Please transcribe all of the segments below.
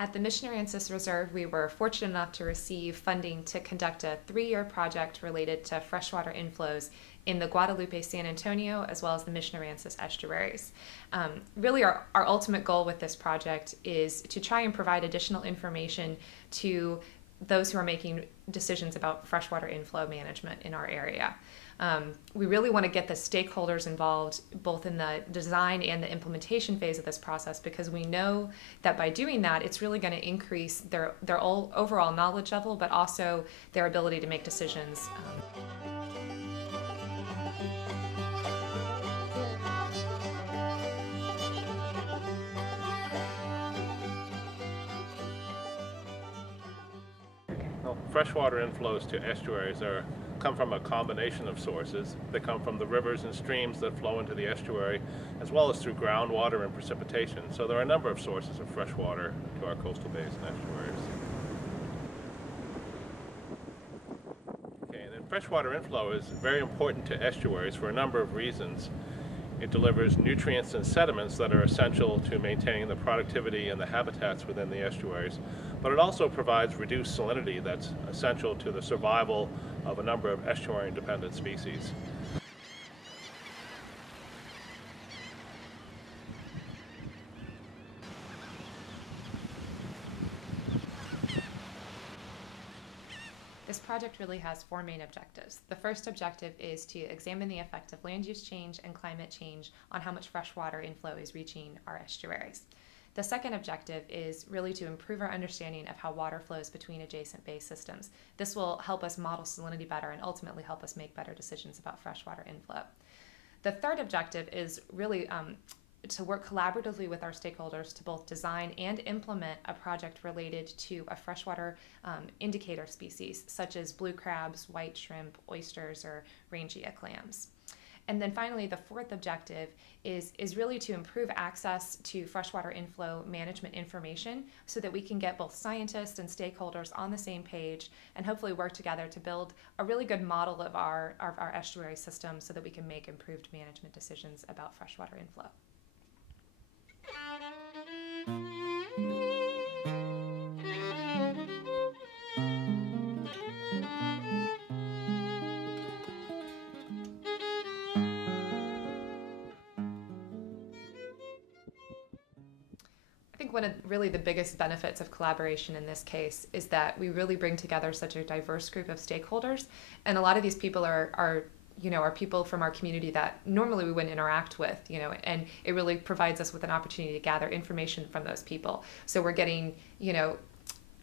At the Mission-Aransas Reserve, we were fortunate enough to receive funding to conduct a 3-year project related to freshwater inflows in the Guadalupe, San Antonio, as well as the Mission-Aransas estuaries. Really, our ultimate goal with this project is to try and provide additional information to those who are making decisions about freshwater inflow management in our area. We really want to get the stakeholders involved both in the design and the implementation phase of this process, because we know that by doing that, it's really going to increase their overall knowledge level, but also their ability to make decisions. Freshwater inflows to estuaries come from a combination of sources. They come from the rivers and streams that flow into the estuary, as well as through groundwater and precipitation. So there are a number of sources of fresh water to our coastal bays and estuaries. Okay, and then freshwater inflow is very important to estuaries for a number of reasons. It delivers nutrients and sediments that are essential to maintaining the productivity and the habitats within the estuaries, but it also provides reduced salinity that's essential to the survival of a number of estuarine-dependent species. This project really has 4 main objectives. The first objective is to examine the effect of land use change and climate change on how much freshwater inflow is reaching our estuaries. The second objective is really to improve our understanding of how water flows between adjacent bay systems. This will help us model salinity better and ultimately help us make better decisions about freshwater inflow. The third objective is really to work collaboratively with our stakeholders to both design and implement a project related to a freshwater indicator species, such as blue crabs, white shrimp, oysters, or Rangia clams. And then finally, the fourth objective is really to improve access to freshwater inflow management information so that we can get both scientists and stakeholders on the same page and hopefully work together to build a really good model of our estuary system so that we can make improved management decisions about freshwater inflow. I think one of really the biggest benefits of collaboration in this case is that we really bring together such a diverse group of stakeholders, and a lot of these people are people from our community that normally we wouldn't interact with, and it really provides us with an opportunity to gather information from those people. So we're getting,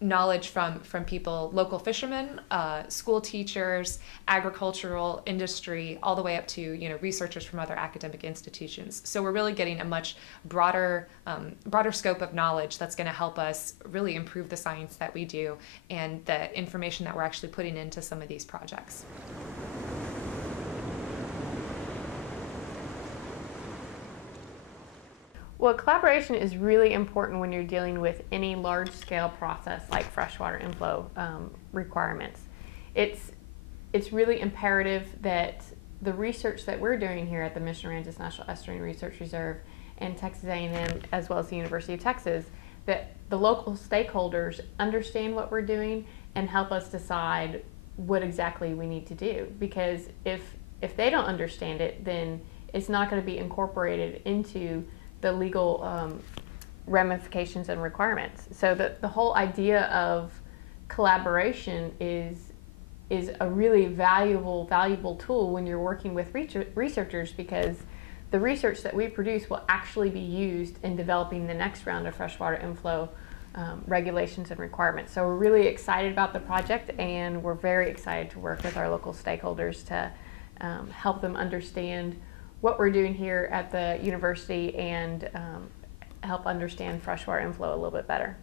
knowledge from people, local fishermen, school teachers, agricultural industry, all the way up to researchers from other academic institutions. So we're really getting a much broader scope of knowledge that's going to help us really improve the science that we do and the information that we're actually putting into some of these projects. Well, collaboration is really important when you're dealing with any large-scale process like freshwater inflow requirements. It's really imperative that the research that we're doing here at the Mission-Aransas National Estuarine Research Reserve and Texas A&M, as well as the University of Texas, that the local stakeholders understand what we're doing and help us decide what exactly we need to do. Because if they don't understand it, then it's not going to be incorporated into the legal ramifications and requirements. So the whole idea of collaboration is a really valuable tool when you're working with researchers, because the research that we produce will actually be used in developing the next round of freshwater inflow regulations and requirements. So we're really excited about the project, and we're very excited to work with our local stakeholders to help them understand what we're doing here at the university and help understand freshwater inflow a little bit better.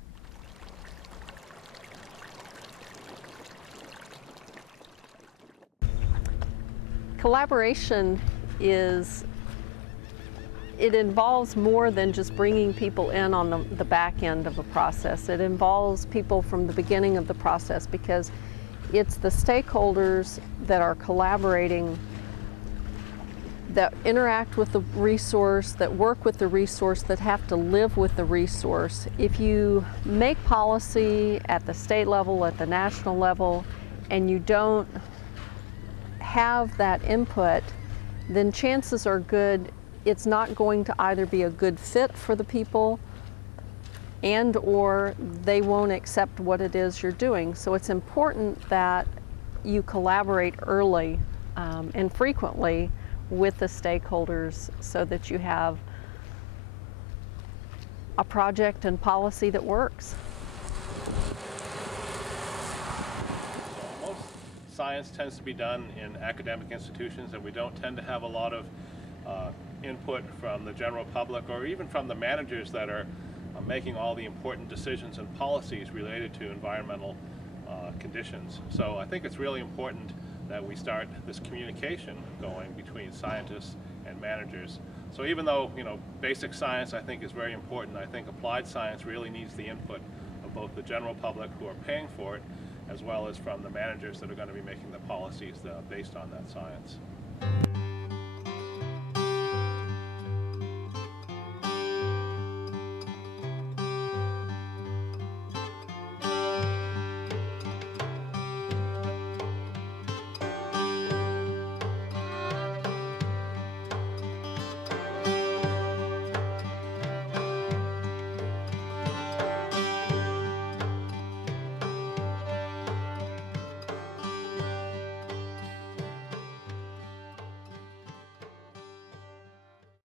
Collaboration it involves more than just bringing people in on the back end of a process. It involves people from the beginning of the process, because it's the stakeholders that are collaborating that interact with the resource, that work with the resource, that have to live with the resource. If you make policy at the state level, at the national level, and you don't have that input, then chances are good it's not going to either be a good fit for the people and or they won't accept what it is you're doing. So it's important that you collaborate early and frequently with the stakeholders so that you have a project and policy that works. Most science tends to be done in academic institutions, and we don't tend to have a lot of input from the general public or even from the managers that are making all the important decisions and policies related to environmental conditions. So I think it's really important that we start this communication going between scientists and managers. So even though, you know, basic science I think is very important, I think applied science really needs the input of both the general public who are paying for it as well as from the managers that are going to be making the policies based on that science.